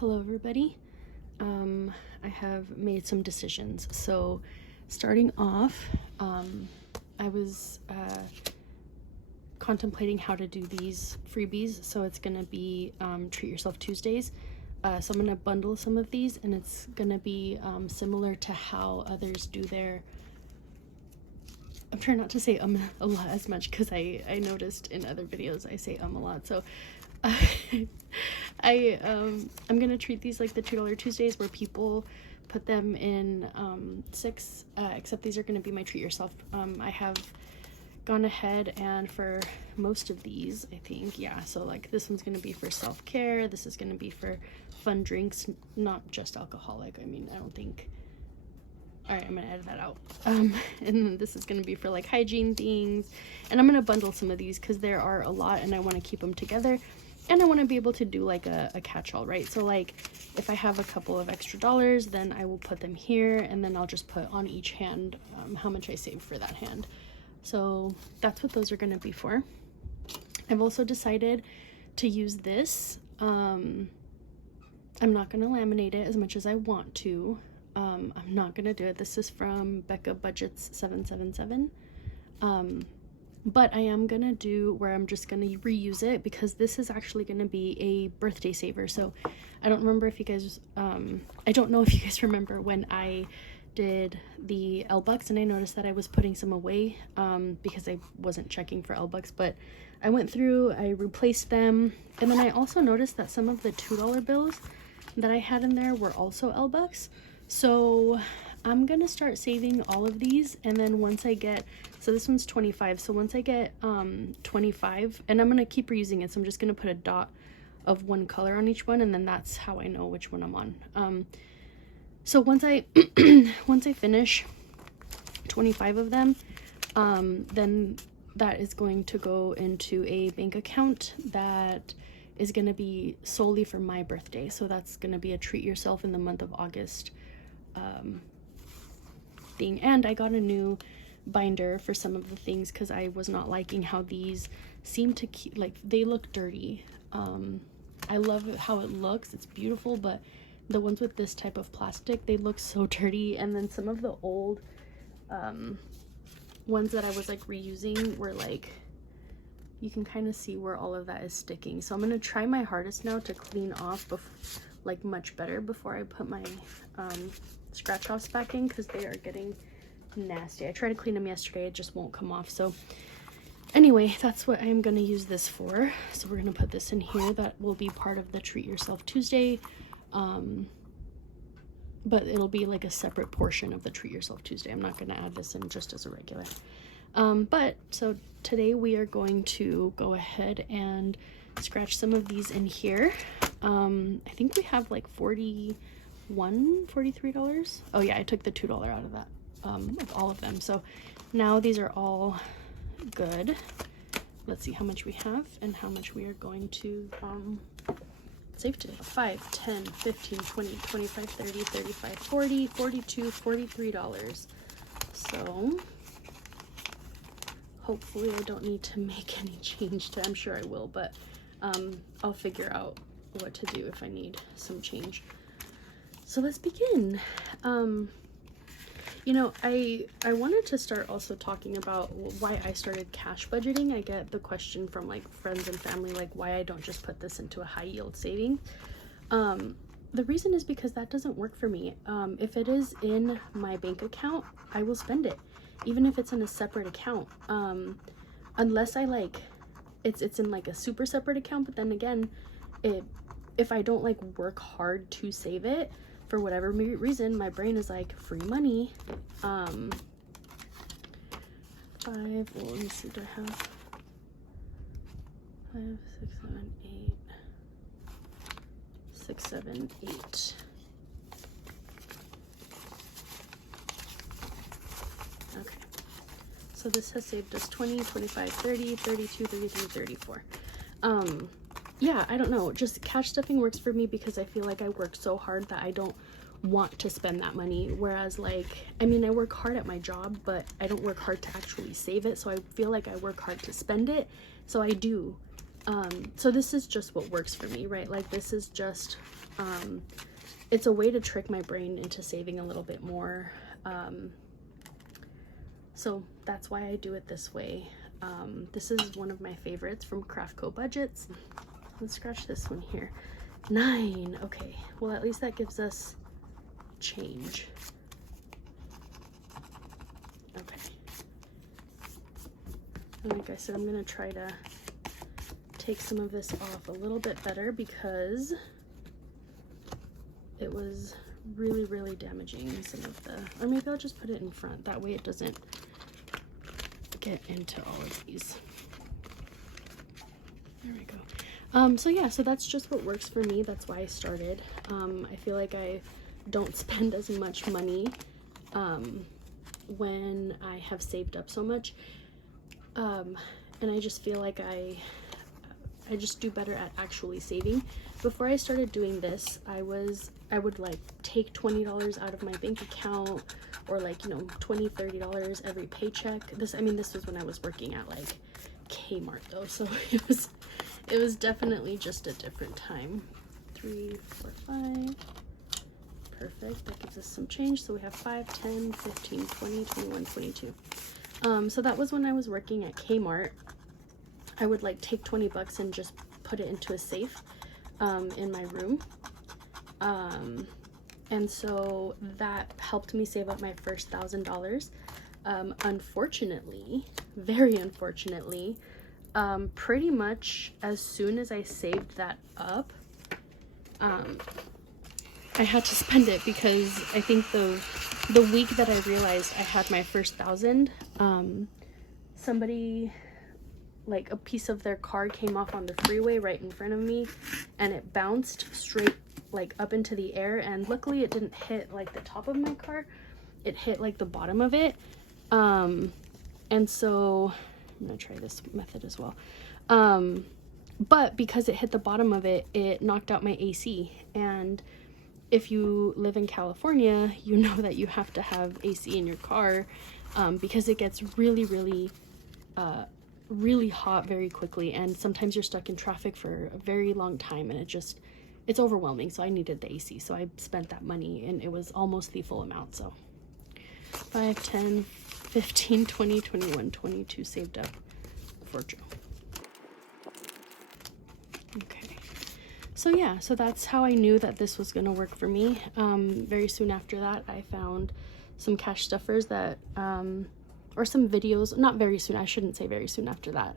Hello everybody. I have made some decisions. So starting off, I was contemplating how to do these freebies. So it's gonna be Treat Yourself Tuesdays. So I'm gonna bundle some of these, and it's gonna be similar to how others do their, I'm trying not to say a lot as much, because I noticed in other videos I say a lot. So I'm gonna treat these like the $2 Tuesdays, where people put them in 6, except these are gonna be my Treat Yourself. I have gone ahead and for most of these, I think, yeah, so like this one's gonna be for self-care, this is gonna be for fun drinks, not just alcoholic. I mean, I don't think, all right, I'm gonna edit that out. And then this is gonna be for like hygiene things, and I'm gonna bundle some of these because there are a lot and I want to keep them together, and I want to be able to do like a catch-all, right? So like if I have a couple of extra dollars, then I will put them here, and then I'll just put on each hand how much I saved for that hand. So that's what those are going to be for. I've also decided to use this. I'm not going to laminate it as much as I want to. I'm not going to do it. This is from Becca Budgets 777. But I am going to do where I'm just going to reuse it, because this is actually going to be a birthday saver. So I don't remember if you guys, I don't know if you guys remember when I did the L-Bucks and I noticed that I was putting some away because I wasn't checking for L-Bucks, but I went through, I replaced them, and then I also noticed that some of the $2 bills that I had in there were also L-Bucks. So I'm gonna start saving all of these, and then once I get, so this one's 25, so once I get 25, and I'm gonna keep reusing it, so I'm just gonna put a dot of one color on each one, and then that's how I know which one I'm on. So once I once I finish 25 of them, then that is going to go into a bank account that is going to be solely for my birthday. So that's going to be a treat yourself in the month of August thing. And I got a new binder for some of the things because I was not liking how these seem to keep, like, they look dirty. I love how it looks, it's beautiful, but the ones with this type of plastic, they look so dirty. And then some of the old ones that I was like reusing were like, you can kind of see where all of that is sticking. So I'm gonna try my hardest now to clean off like much better before I put my scratch offs back in, because they are getting nasty. I tried to clean them yesterday, it just won't come off. So anyway, that's what I'm gonna use this for. So we're gonna put this in here. That will be part of the Treat Yourself Tuesday. But it'll be like a separate portion of the Treat Yourself Tuesday. I'm not going to add this in just as a regular. But so today we are going to go ahead and scratch some of these in here. I think we have like $43. Oh yeah, I took the $2 out of that, of all of them. So now these are all good. Let's see how much we have and how much we are going to, save today. 5, 10, 15, 20, 25, 30, 35, 40, 42, $43. So hopefully I don't need to make any change to, I'm sure I will, but I'll figure out what to do if I need some change. So let's begin. You know, I wanted to start also talking about why I started cash budgeting. I get the question from like friends and family, like why I don't just put this into a high yield saving. The reason is because that doesn't work for me. If it is in my bank account, I will spend it, even if it's in a separate account. Unless I like, it's in like a super separate account, but then again, if I don't like work hard to save it, for whatever reason, my brain is like, free money. 5, well, let me see, do I have 5, 6, 7, 8, 6, 7, 8. Okay, so this has saved us 20, 25, 30, 32, 33, 34. Yeah, I don't know, just cash stuffing works for me because I feel like I work so hard that I don't want to spend that money. Whereas like, I mean, I work hard at my job, but I don't work hard to actually save it. So I feel like I work hard to spend it. So I do So this is just what works for me, right? Like this is just, it's a way to trick my brain into saving a little bit more. So that's why I do it this way. This is one of my favorites from Craftco Budgets. Let's scratch this one here. 9. Okay, well at least that gives us change. Okay. And like I said, I'm gonna try to take some of this off a little bit better because it was really, really damaging some of the, or maybe I'll just put it in front. That way it doesn't get into all of these. There we go. So yeah, so that's just what works for me. That's why I started. I feel like I don't spend as much money when I have saved up so much. And I just feel like I just do better at actually saving. Before I started doing this, I would like take $20 out of my bank account, or like, you know, $20, $30 every paycheck. This was when I was working at like Kmart though, so it was definitely just a different time. 3, 4, 5. Perfect. That gives us some change. So we have 5, 10, 15, 20, 21, 22. So that was when I was working at Kmart. I would like take 20 bucks and just put it into a safe in my room. And so that helped me save up my first $1,000. Unfortunately, very unfortunately, pretty much as soon as I saved that up, I had to spend it because I think the week that I realized I had my first 1,000, somebody, like a piece of their car came off on the freeway right in front of me, and it bounced straight like up into the air, and luckily it didn't hit like the top of my car, it hit like the bottom of it. And so I'm gonna try this method as well. But because it hit the bottom of it, it knocked out my AC. And if you live in California, you know that you have to have AC in your car, because it gets really, really, really hot very quickly. And sometimes you're stuck in traffic for a very long time, and it's overwhelming. So I needed the AC. So I spent that money, and it was almost the full amount. So 5, 10, 15, 20, 21, 22 saved up for Joe. Okay. So yeah, so that's how I knew that this was going to work for me. Very soon after that, I found some cash stuffers that, or some videos, not very soon, I shouldn't say very soon after that.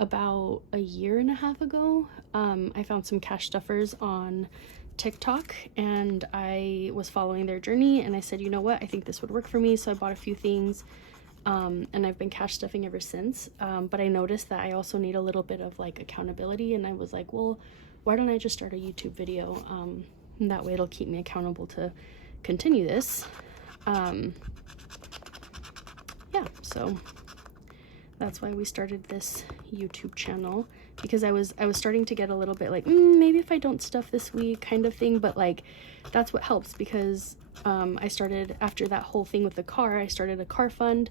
About a year and a half ago, I found some cash stuffers on TikTok, and I was following their journey, and I said, you know what, I think this would work for me. So I bought a few things, and I've been cash stuffing ever since. But I noticed that I also need a little bit of like accountability, and I was like, well, why don't I just start a YouTube video? And that way it'll keep me accountable to continue this. Yeah, so that's why we started this YouTube channel, because I was starting to get a little bit like, maybe if I don't stuff this week kind of thing. But like, that's what helps, because I started, after that whole thing with the car, I started a car fund,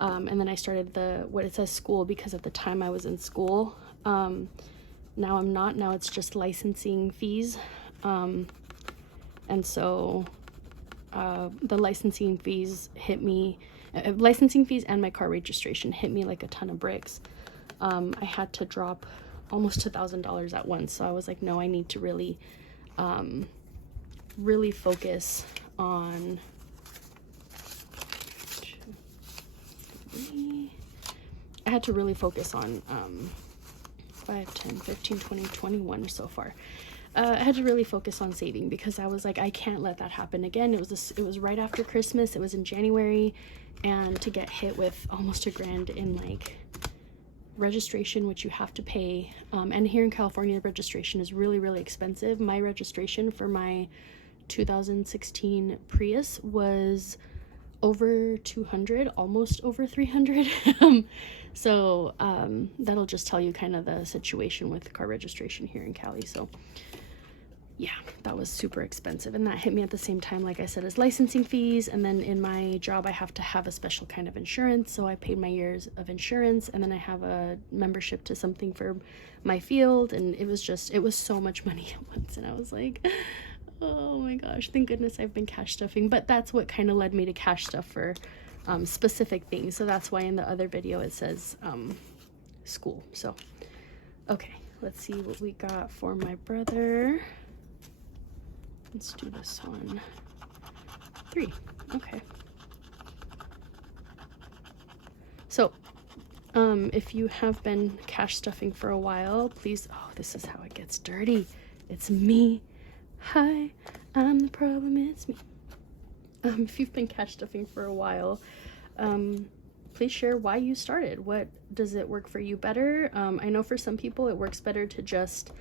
and then I started what it says school, because at the time I was in school. Now I'm not. Now it's just licensing fees. And so the licensing fees hit me, licensing fees and my car registration hit me like a ton of bricks. I had to drop almost $1,000 at once. So I was like, no, I need to really, really focus on, I had to really focus on 5, 10, 15, 20, 21 so far. I had to really focus on saving, because I was like, I can't let that happen again. It was right after Christmas. It was in January, and to get hit with almost $1,000 in like registration, which you have to pay. And here in California, registration is really, really expensive. My registration for my 2016 Prius was over 200, almost over 300. So that'll just tell you kind of the situation with car registration here in Cali. So yeah, that was super expensive, and that hit me at the same time, like I said, as licensing fees. And then in my job I have to have a special kind of insurance, so I paid my years of insurance, and then I have a membership to something for my field, and it was so much money at once. And I was like, oh my gosh, thank goodness I've been cash stuffing. But that's what kind of led me to cash stuff for specific things. So that's why in the other video it says school. So okay, let's see what we got for my brother. Let's do this one. 3. Okay. So, if you have been cash stuffing for a while, please, oh, this is how it gets dirty. It's me. Hi, I'm the problem, it's me. If you've been cash stuffing for a while, please share why you started. What does it work for you better? I know for some people it works better to just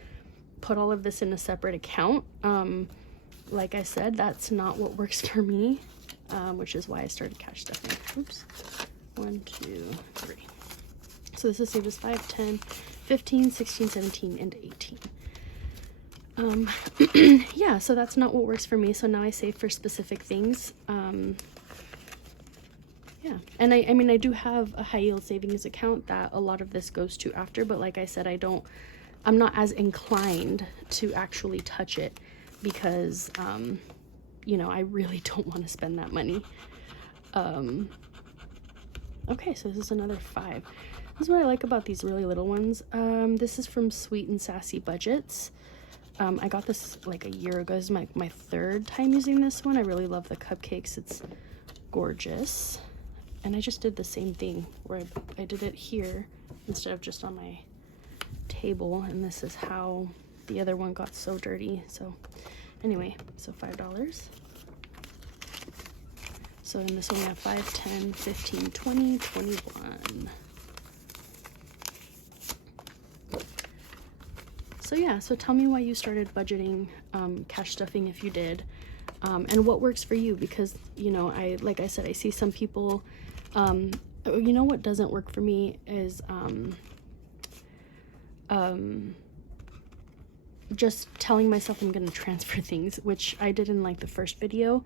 put all of this in a separate account. Like I said, that's not what works for me, which is why I started cash stuffing. Oops. 1, 2, 3. So this has saved us 5, 10, 15, 16, 17, and 18. Yeah, so that's not what works for me. So now I save for specific things. Yeah, and I mean, I do have a high yield savings account that a lot of this goes to after, but like I said, I'm not as inclined to actually touch it because, you know, I really don't want to spend that money. Okay, so this is another 5. This is what I like about these really little ones. This is from Sweet and Sassy Budgets. I got this like a year ago. This is my 3rd time using this one. I really love the cupcakes. It's gorgeous. And I just did the same thing where I did it here instead of just on my table. And this is how the other one got so dirty. So anyway, so $5. So in this one we have 5, 10, 15, 20, 21. So yeah, so tell me why you started budgeting cash stuffing if you did, and what works for you, because, you know, like I said, I see some people, you know what doesn't work for me is just telling myself I'm going to transfer things, which I did in like the first video,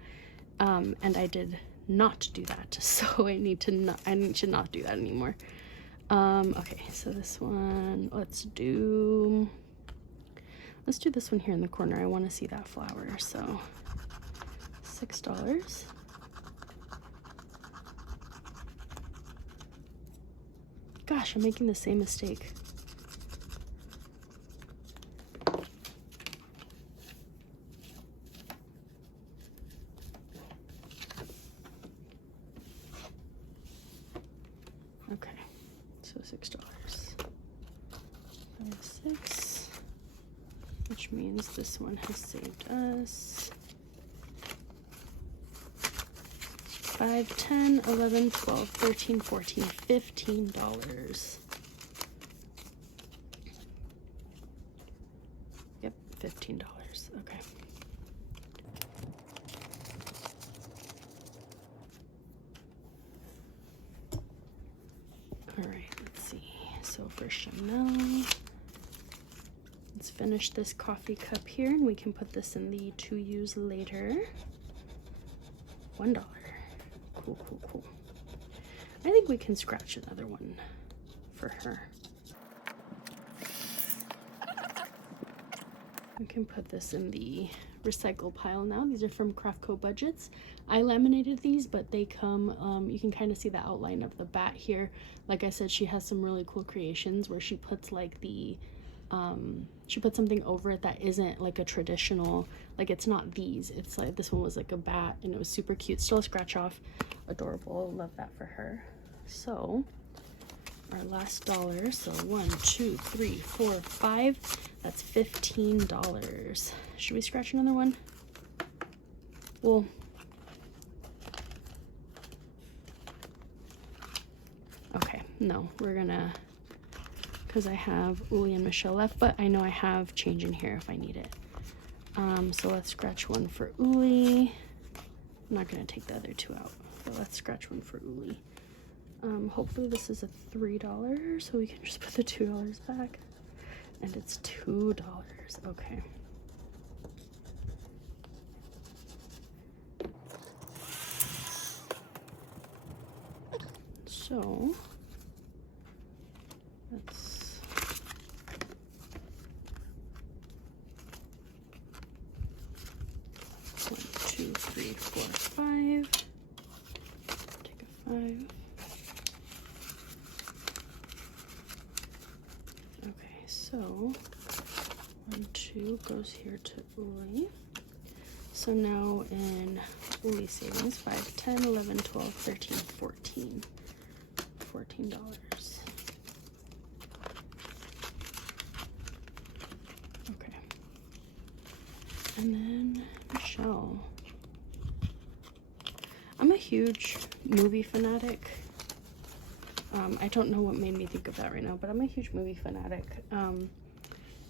and I did not do that. So I need to not do that anymore. Okay, so this one, let's do this one here in the corner. I want to see that flower. So $6. Gosh, I'm making the same mistake. Okay, so $6. 5, 6, which means this one has saved us 5, 10, 11, 12, 13, 14, $15. Yep, $15. Okay. All right, let's see. So for Chanel, let's finish this coffee cup here, and we can put this in the to use later. $1. Cool, cool, cool. I think we can scratch another one for her. We can put this in the recycle pile now. These are from Craftco Budgets. I laminated these, but they come, you can kind of see the outline of the bat here. Like I said, she has some really cool creations where she puts like the, she put something over it that isn't like a traditional, like it's not these, it's like this one was like a bat and it was super cute. Still a scratch off, adorable, love that for her. So our last dollar, so 1, 2, 3, 4, 5, that's $15. Should we scratch another one? Well, okay, no, we're gonna, because I have Uli and Michelle left, but I know I have change in here if I need it. So let's scratch one for Uli. I'm not gonna take the other 2 out, but let's scratch one for Uli. Hopefully this is a $3, so we can just put the $2 back. And it's $2. Okay. so let's 1, 2, 3, 4, 5. Take a 5. Okay, so 1, 2 goes here to Uli. So now in Uli savings, 5, 10, 11, 12, 13, 14. $14. Okay. And then Michelle. I'm a huge movie fanatic. I don't know what made me think of that right now, but I'm a huge movie fanatic. And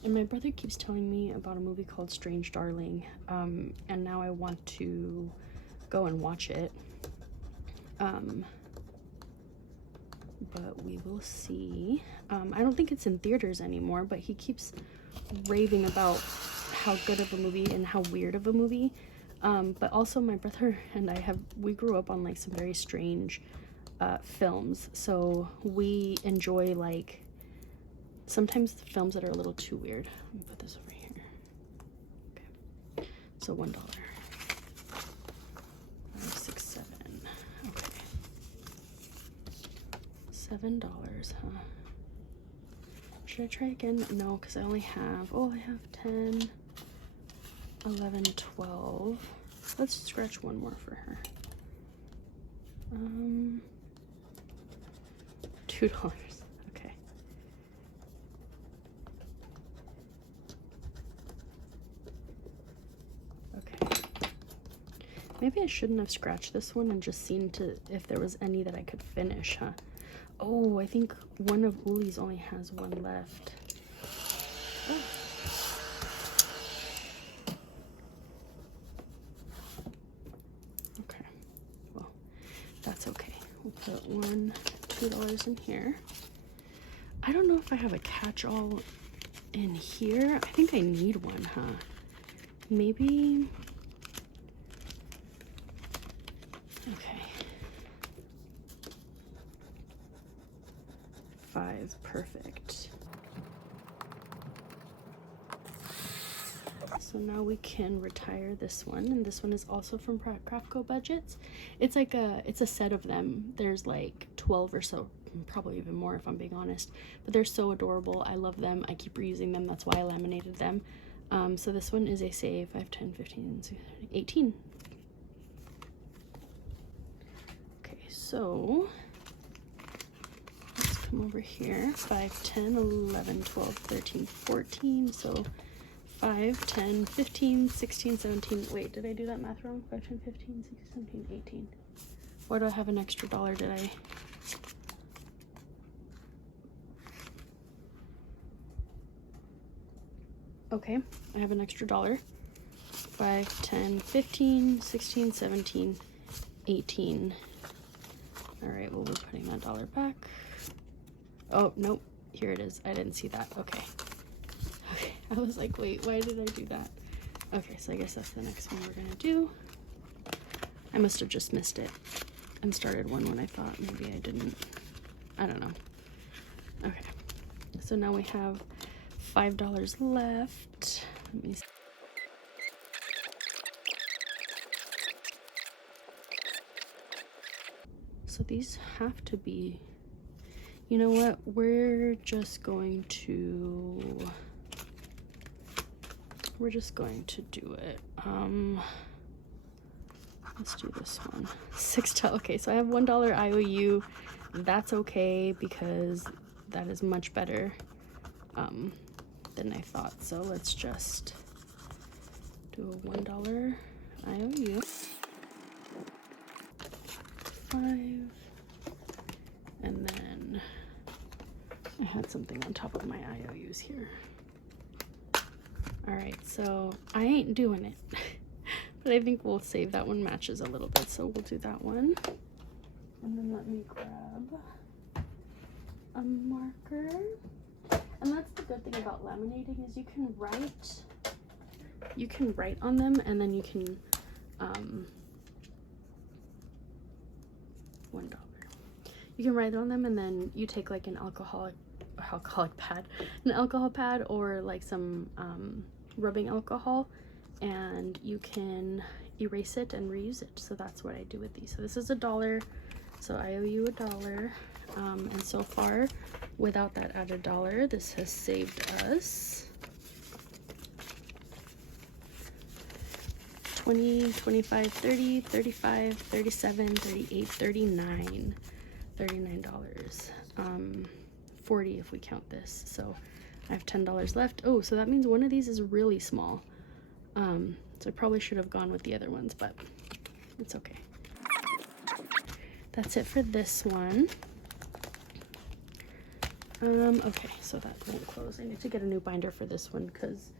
my brother keeps telling me about a movie called Strange Darling, and now I want to go and watch it. But we will see. I don't think it's in theaters anymore, but he keeps raving about how good of a movie and how weird of a movie. But also my brother and we grew up on like some very strange films, so we enjoy like sometimes the films that are a little too weird. Let me put this over here. Okay, so $1. 5, 6, 7. Okay, $7, huh? Should I try again? No, because I only have, I have 10, 11, 12. Let's scratch one more for her. $2. Okay. Okay. Maybe I shouldn't have scratched this one and just seen if there was any that I could finish, huh? Oh, I think one of Uli's only has one left. Oh. Okay. Well, that's okay. We'll put $2 in here. I don't know if I have a catch-all in here. I think I need one, huh? Maybe. Okay. 5, perfect. So now we can retire this one, and this one is also from Craftco Budgets. It's like it's a set of them. There's like 12 or so, probably even more if I'm being honest, but they're so adorable. I love them. I keep reusing them. That's why I laminated them. So this one is a save 5, 10, 15, 16, 18. Okay, so let's come over here. 5, 10, 11, 12, 13, 14. So 5, 10, 15, 16, 17. Wait, did I do that math wrong? 5, 10, 15, 16, 17, 18. Why do I have an extra $1? Did I? Okay, I have an extra $1. 5, 10, 15, 16, 17, 18. All right, we'll be putting that $1 back. Oh, nope, here it is. I didn't see that. Okay. Okay, I was like, wait, why did I do that? Okay, so I guess that's the next one we're gonna do. I must have just missed it and started one when I thought maybe I didn't. I don't know. Okay, so now we have $5 left. Let me see. So these have to be, you know what, we're just going to do it. Let's do this one. $6. Okay, so I have $1 IOU. That's okay because that is much better than I thought. So let's just do a $1 IOU. 5, and then I had something on top of my IOUs here. All right, so I ain't doing it, but I think we'll save that one matches a little bit, so we'll do that one. And then let me grab a marker. And that's the good thing about laminating is you can write on them, and then you can $1. you can write on them, and then you take like an alcohol pad or like some rubbing alcohol, and you can erase it and reuse it. So that's what I do with these. So this is $1, so I owe you $1. And so far, without that added $1, this has saved us 20, 25, 30, 35, 37, 38, 39, $39. 40 if we count this. So I have $10 left. Oh, so that means one of these is really small. So I probably should have gone with the other ones, but it's okay. That's it for this one. Okay, so that won't close. I need to get a new binder for this one because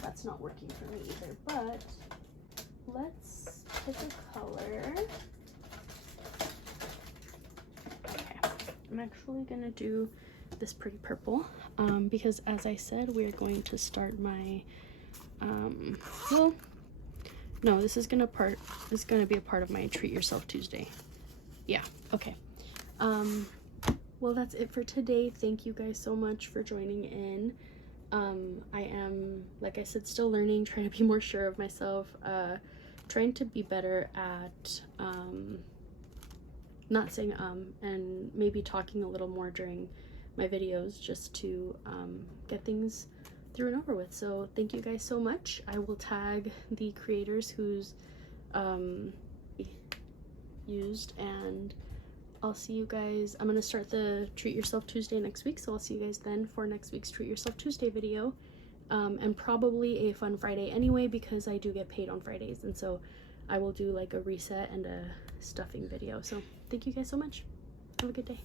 that's not working for me either. But let's pick a color. Okay, I'm actually gonna do this pretty purple because, as I said, we're going to start my well, no, this is gonna be a part of my Treat Yourself Tuesday. Yeah, okay. Well, that's it for today. Thank you guys so much for joining in. I am, like I said, still learning, trying to be more sure of myself, trying to be better at not saying and maybe talking a little more during my videos, just to get things through and over with. So thank you guys so much. I will tag the creators who's used, and I'll see you guys. I'm gonna start the Treat Yourself Tuesday next week, so I'll see you guys then for next week's Treat Yourself Tuesday video, and probably a Fun Friday anyway, because I do get paid on Fridays, and so I will do like a reset and a stuffing video. So thank you guys so much. Have a good day.